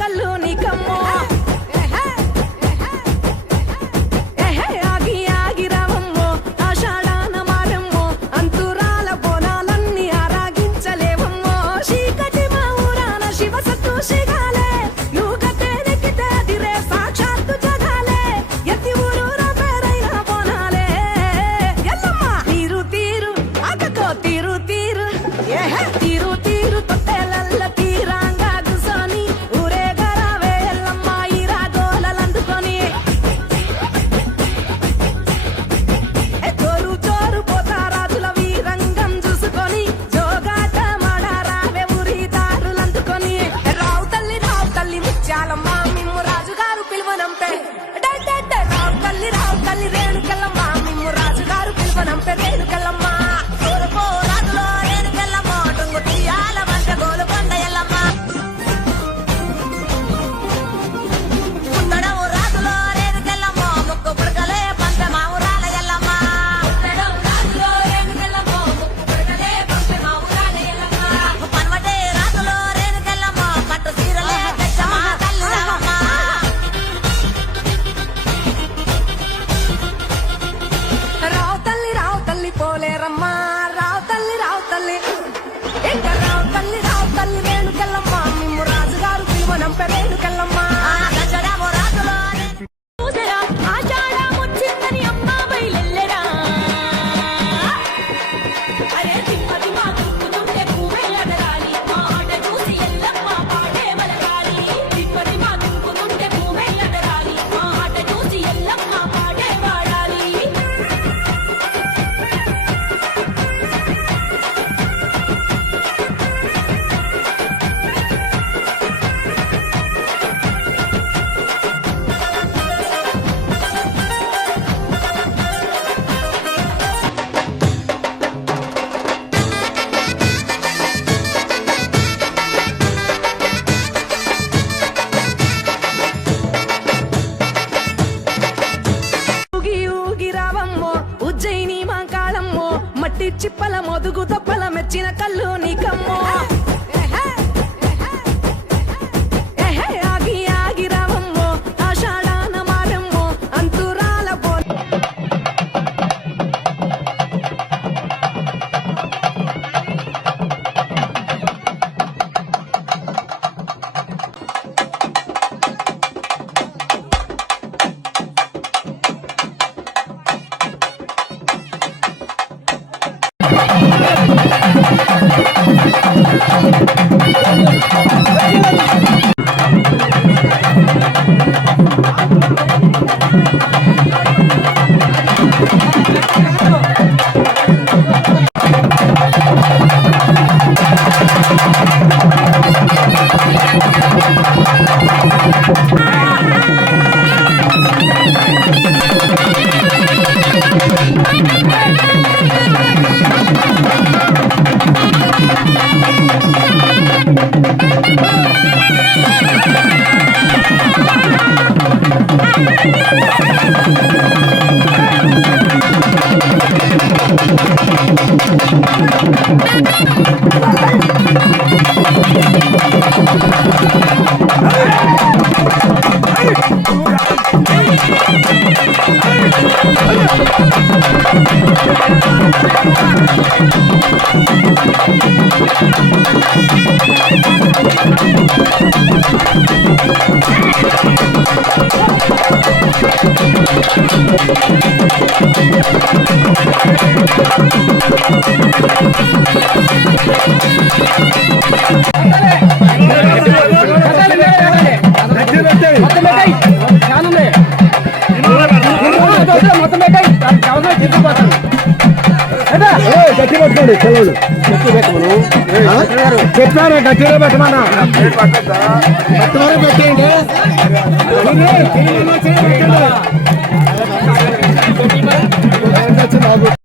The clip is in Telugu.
కళ్ళు నీకమ్మో ఆగి ఆగి రావమ్మో ఆషాఢాన మారమ్మో అంతురాల బోనాలన్నీ ఆరాగించలేవమ్మో చీకటి మా ఊరాన శివ సత్తోషిగాలే నువ్వు గతేనెక్కితే అదిరే సాక్షాత్తు జగాలే ఎత్తి ఊరూర పేరైన బోనాలే ఎల్లమ్మ తీరు తీరు అక్కకో తీరు తీరు తీరు తీరు తొట్టెలల్ల తీరాంగా గుసోని ఊరేగరావే ఎల్లమ్మ ఈ రాగోలలందుకొని జోరు జోరు పోతారాజుల వీరంగం చూసుకొని జోగాట మాడారావే ఊరి దారులందుకొని రావు తల్లి ముత్యాలమ్మ మిమ్ము రాజుగారు పిలువనంపే రావు తల్లి రేణుకెల్లమ్మ మిమ్ము రాజుగారు పిలువనంపే రేణుకెల్లమ్మ కోరుకో రాజులో రేణుకెల్లమ్మ టొంగు తీయాల వంట గోలు కొండ ఎల్లమ్మ ఉండడం రాజులో రేణుకెల్లమ్మ ముక్కు పుడకలే పంట మా ఊరాల ఎల్లమ్మ ఉండడం రాజులో రేణుకెల్లమ్మ ముక్కు పుడకలే పంట మా ఊరాల ఎల్లమ్మ పనవటే రాజులో రేణుకెల్లమ్మ పట్టు సీరలే తెచ్చమ్మ తల్లి రావమ్మ రావు తల్లి పోలేరమ్మ రావు తల్లి ఇంకా రావు తల్లి రేణుకెల్లమ్మ మిమ్ము రాజుగారు పిలువనంపే రేణుకెల్లమ్మ ఆషాఢమొచ్చిందని అమ్మ బయలెల్లెరా అరే తిమ్మది మా తుప్పుతుంటే పువ్వే ఎగరాలి మా ఆట చూసి ఎల్లమ్మ పాడే మలగాలి తిమ్మది మా తుప్పుతుంటే పువ్వే ఎగరాలి మా ఆట చూసి ఎల్లమ్మ పాడే వాడాలి ఊగి ఊగి రావమ్మో ఉజ్జయిని మాంకాళమ్మో మట్టి చిప్పల మొదుగు తప్పల మెచ్చిన కళ్ళు నీకమ్మో ఆగి ఆగి రావమ్మో ఆషాఢాన మారమ్మో అంతురాల గట్టి పట్టుకోండి చెల్లెళ్ళు చెప్పారు గట్టిలో పెట్టమన్నా పెట్టేయండి